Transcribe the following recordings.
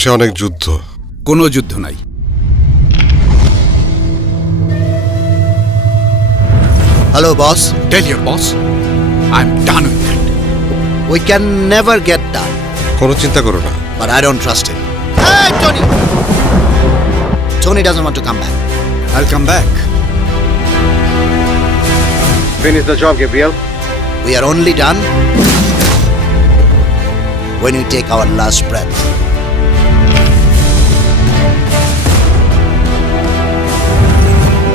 দেশে অনেক যুদ্ধ। কোনো যুদ্ধ নাই। Hello, boss. Tell your boss, I'm done with that. We can never get done. কোনো চিন্তা করো না। But I don't trust him. Hey, Tony! Tony doesn't want to come back. I'll come back. Finish the job, Gabriel. We are only done when we take our last breath.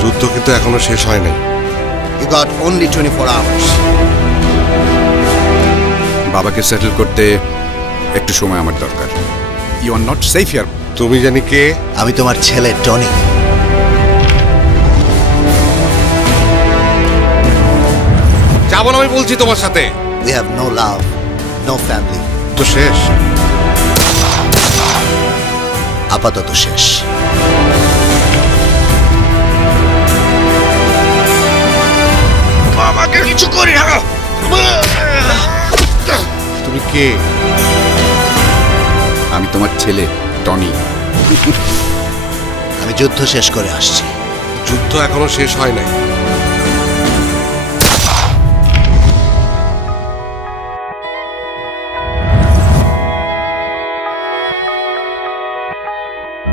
যুদ্ধ কিন্তু এখনো শেষ হয় নাই। You got only 24 hours. বাবাকে settle করতে একটু সময় আমার দরকার। You are not safe here. তুমি জানি কে? আমি তোমার ছেলে টনি। যাবো না আমি বলছি তোমার সাথে। We have no love, no family. তো শেষ। আপাতত শেষ। আমাকে কিছু করি না। তুমি কে? আমি তোমার ছেলে টনি। আমি যুদ্ধ শেষ করে আসছি। যুদ্ধ এখনো শেষ হয় নাই।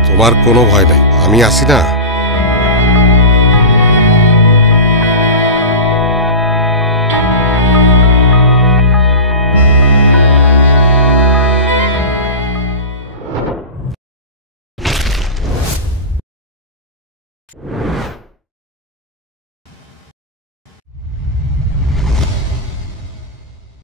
তোমার কোনো ভয় নাই, আমি আছি না।